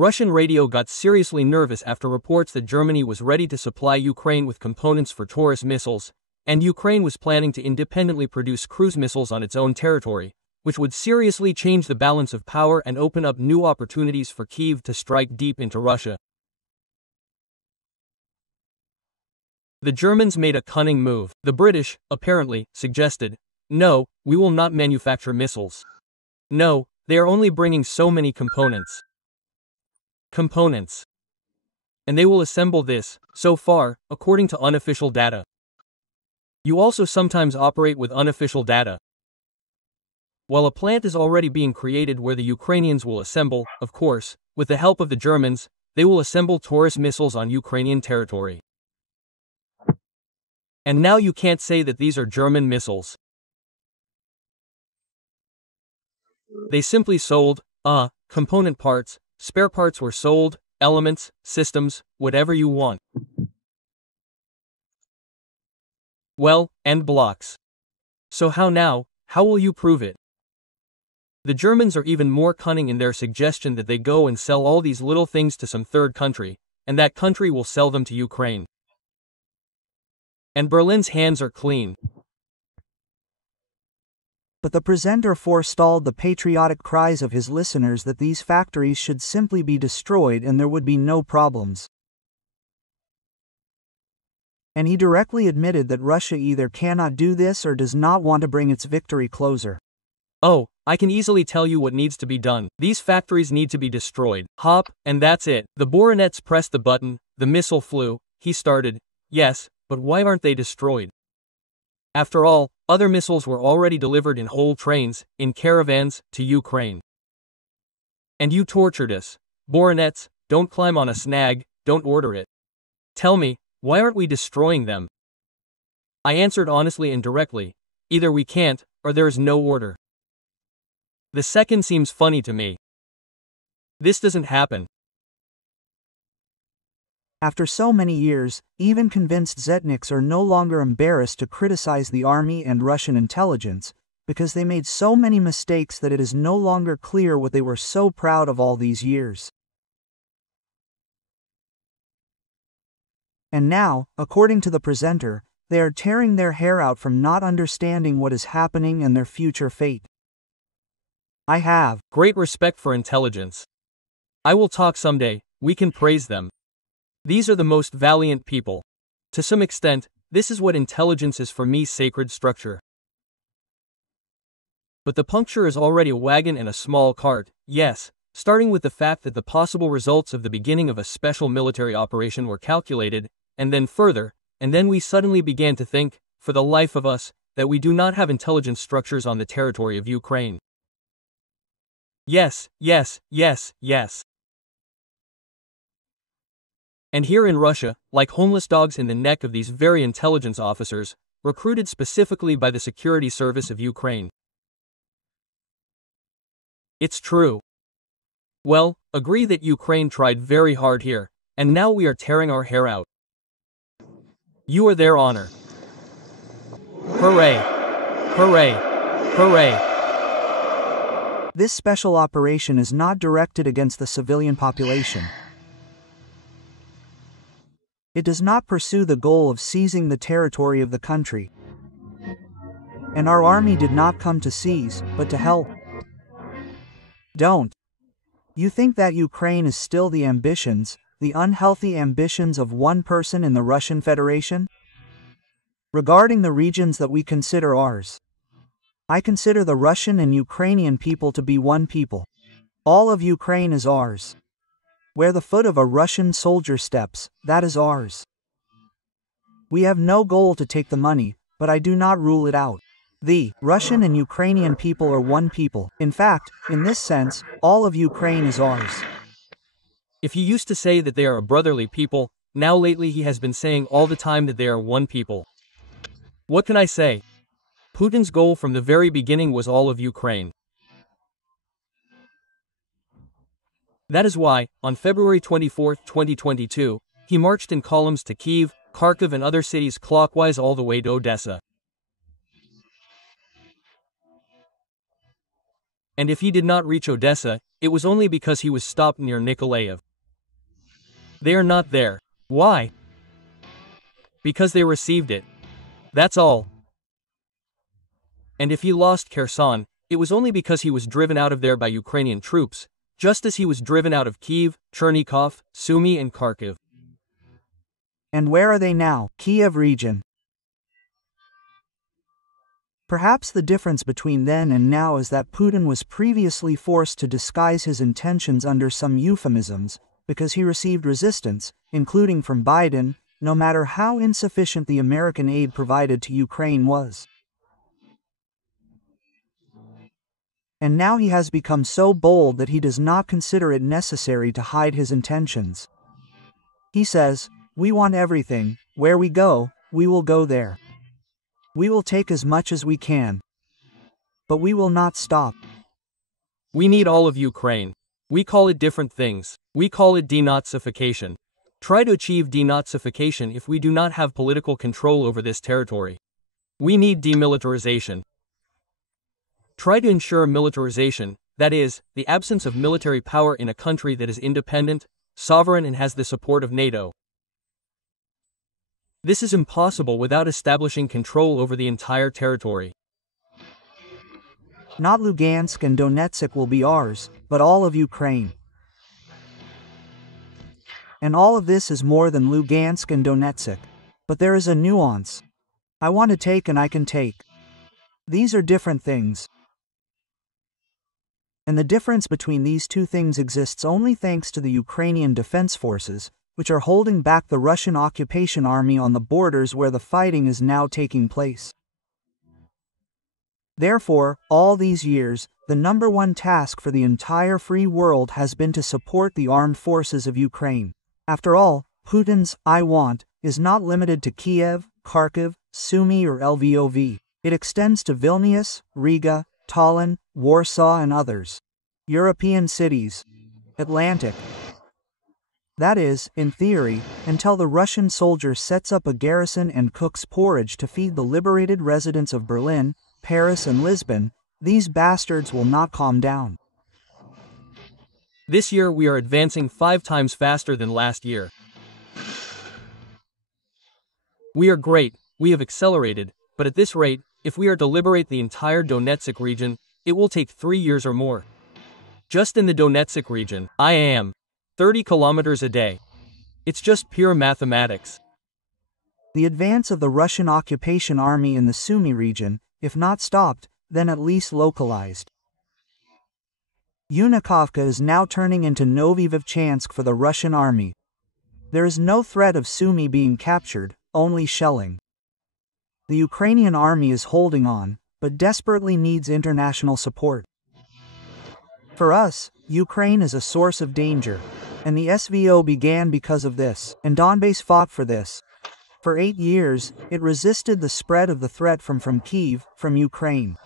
Russian radio got seriously nervous after reports that Germany was ready to supply Ukraine with components for Taurus missiles, and Ukraine was planning to independently produce cruise missiles on its own territory, which would seriously change the balance of power and open up new opportunities for Kyiv to strike deep into Russia. The Germans made a cunning move. The British, apparently, suggested, "No, we will not manufacture missiles. No, they are only bringing so many components. And they will assemble this, so far, according to unofficial data. You also sometimes operate with unofficial data. While a plant is already being created where the Ukrainians will assemble, of course, with the help of the Germans, they will assemble Taurus missiles on Ukrainian territory. And now you can't say that these are German missiles. They simply sold, component parts, spare parts were sold, elements, systems, whatever you want. Well, and blocks. So how now, how will you prove it? The Germans are even more cunning in their suggestion that they go and sell all these little things to some third country, and that country will sell them to Ukraine. And Berlin's hands are clean. But the presenter forestalled the patriotic cries of his listeners that these factories should simply be destroyed and there would be no problems. And he directly admitted that Russia either cannot do this or does not want to bring its victory closer. Oh, I can easily tell you what needs to be done. These factories need to be destroyed. Hop, and that's it. The baronets pressed the button, the missile flew, he started, yes, but why aren't they destroyed? After all, other missiles were already delivered in whole trains, in caravans, to Ukraine. And you tortured us. Baronets, don't climb on a snag, don't order it. Tell me, why aren't we destroying them? I answered honestly and directly, either we can't, or there is no order. The second seems funny to me. This doesn't happen. After so many years, even convinced Zetniks are no longer embarrassed to criticize the army and Russian intelligence, because they made so many mistakes that it is no longer clear what they were so proud of all these years. And now, according to the presenter, they are tearing their hair out from not understanding what is happening and their future fate. I have great respect for intelligence. I will talk someday, we can praise them. These are the most valiant people. To some extent, this is what intelligence is for me, sacred structure. But the puncture is already a wagon and a small cart, yes, starting with the fact that the possible results of the beginning of a special military operation were calculated, and then further, and then we suddenly began to think, for the life of us, that we do not have intelligence structures on the territory of Ukraine. Yes. And here in Russia, like homeless dogs in the neck of these very intelligence officers, recruited specifically by the security service of Ukraine. It's true. Well, agree that Ukraine tried very hard here, and now we are tearing our hair out. You are their honor. Hooray! Hooray! Hooray! This special operation is not directed against the civilian population. It does not pursue the goal of seizing the territory of the country. And our army did not come to seize, but to help. Don't. You think that Ukraine is still the ambitions, the unhealthy ambitions of one person in the Russian Federation? Regarding the regions that we consider ours, I consider the Russian and Ukrainian people to be one people. All of Ukraine is ours. Where the foot of a Russian soldier steps, that is ours. We have no goal to take the money, but I do not rule it out. The Russian and Ukrainian people are one people. In fact, in this sense, all of Ukraine is ours. If he used to say that they are a brotherly people, now lately he has been saying all the time that they are one people. What can I say? Putin's goal from the very beginning was all of Ukraine. That is why, on February 24, 2022, he marched in columns to Kyiv, Kharkiv and other cities clockwise all the way to Odessa. And if he did not reach Odessa, it was only because he was stopped near Nikolaev. They are not there. Why? Because they received it. That's all. And if he lost Kherson, it was only because he was driven out of there by Ukrainian troops, just as he was driven out of Kyiv, Chernikov, Sumy and Kharkiv. And where are they now? Kiev region. Perhaps the difference between then and now is that Putin was previously forced to disguise his intentions under some euphemisms, because he received resistance, including from Biden, no matter how insufficient the American aid provided to Ukraine was. And now he has become so bold that he does not consider it necessary to hide his intentions. He says, "We want everything, where we go, we will go there. We will take as much as we can. But we will not stop. We need all of Ukraine. We call it different things. We call it denazification. Try to achieve denazification if we do not have political control over this territory. We need demilitarization. Try to ensure militarization, that is, the absence of military power in a country that is independent, sovereign and has the support of NATO. This is impossible without establishing control over the entire territory. Not Lugansk and Donetsk will be ours, but all of Ukraine. And all of this is more than Lugansk and Donetsk. But there is a nuance. I want to take and I can take. These are different things. And the difference between these two things exists only thanks to the Ukrainian defense forces, which are holding back the Russian occupation army on the borders where the fighting is now taking place. Therefore, all these years, the number one task for the entire free world has been to support the armed forces of Ukraine. After all, Putin's "I want" is not limited to Kiev, Kharkiv, Sumy or Lvov. It extends to Vilnius, Riga, Tallinn, Warsaw and others. European cities. Atlantic. That is, in theory, until the Russian soldier sets up a garrison and cooks porridge to feed the liberated residents of Berlin, Paris and Lisbon, these bastards will not calm down. This year we are advancing 5 times faster than last year. We are great, we have accelerated, but at this rate, if we are to liberate the entire Donetsk region, it will take 3 years or more. Just in the Donetsk region, I am 30 kilometers a day. It's just pure mathematics. The advance of the Russian occupation army in the Sumy region, if not stopped, then at least localized. Unikovka is now turning into Novy Vovchansk for the Russian army. There is no threat of Sumy being captured, only shelling. The Ukrainian army is holding on, but desperately needs international support. For us, Ukraine is a source of danger, and the SVO began because of this, and Donbass fought for this. For 8 years, it resisted the spread of the threat from Kyiv, from Ukraine.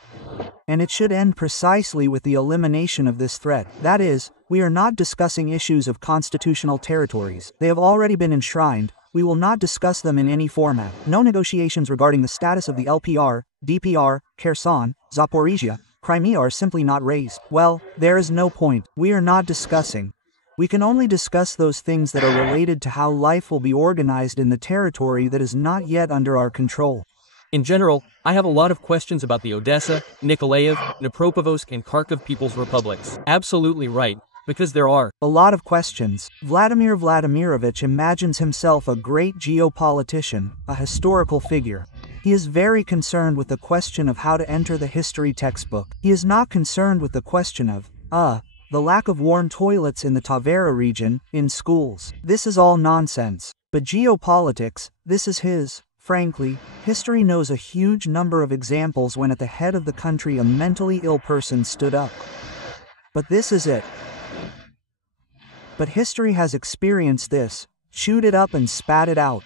And it should end precisely with the elimination of this threat. That is, we are not discussing issues of constitutional territories. They have already been enshrined. We will not discuss them in any format. No negotiations regarding the status of the LPR, DPR, Kherson, Zaporizhia, Crimea are simply not raised. Well, there is no point. We are not discussing. We can only discuss those things that are related to how life will be organized in the territory that is not yet under our control. In general, I have a lot of questions about the Odessa, Nikolaev, Dnipropetrovsk and Kharkiv People's Republics. Absolutely right, because there are a lot of questions. Vladimir Vladimirovich imagines himself a great geopolitician, a historical figure. He is very concerned with the question of how to enter the history textbook. He is not concerned with the question of, the lack of warm toilets in the Tavera region, in schools. This is all nonsense. But geopolitics, this is his. Frankly, history knows a huge number of examples when at the head of the country a mentally ill person stood up. But this is it. But history has experienced this, chewed it up and spat it out.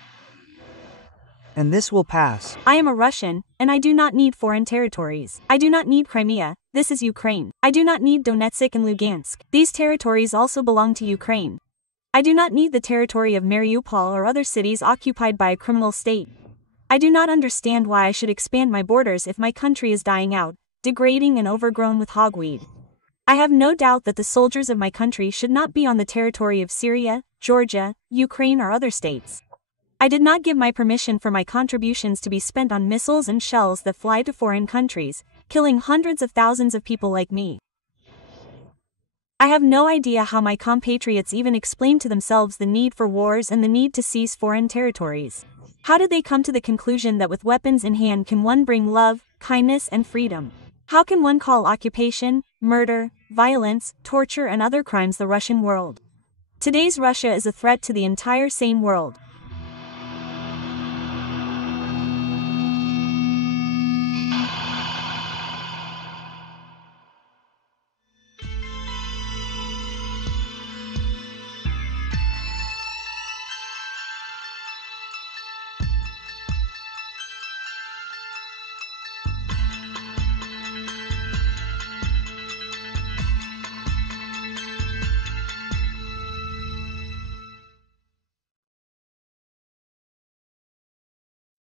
And this will pass. I am a Russian, and I do not need foreign territories. I do not need Crimea, this is Ukraine. I do not need Donetsk and Lugansk. These territories also belong to Ukraine. I do not need the territory of Mariupol or other cities occupied by a criminal state. I do not understand why I should expand my borders if my country is dying out, degrading and overgrown with hogweed. I have no doubt that the soldiers of my country should not be on the territory of Syria, Georgia, Ukraine or other states. I did not give my permission for my contributions to be spent on missiles and shells that fly to foreign countries, killing hundreds of thousands of people like me. I have no idea how my compatriots even explain to themselves the need for wars and the need to seize foreign territories. How did they come to the conclusion that with weapons in hand can one bring love, kindness and freedom? How can one call occupation, murder, violence, torture and other crimes the Russian world? Today's Russia is a threat to the entire sane world.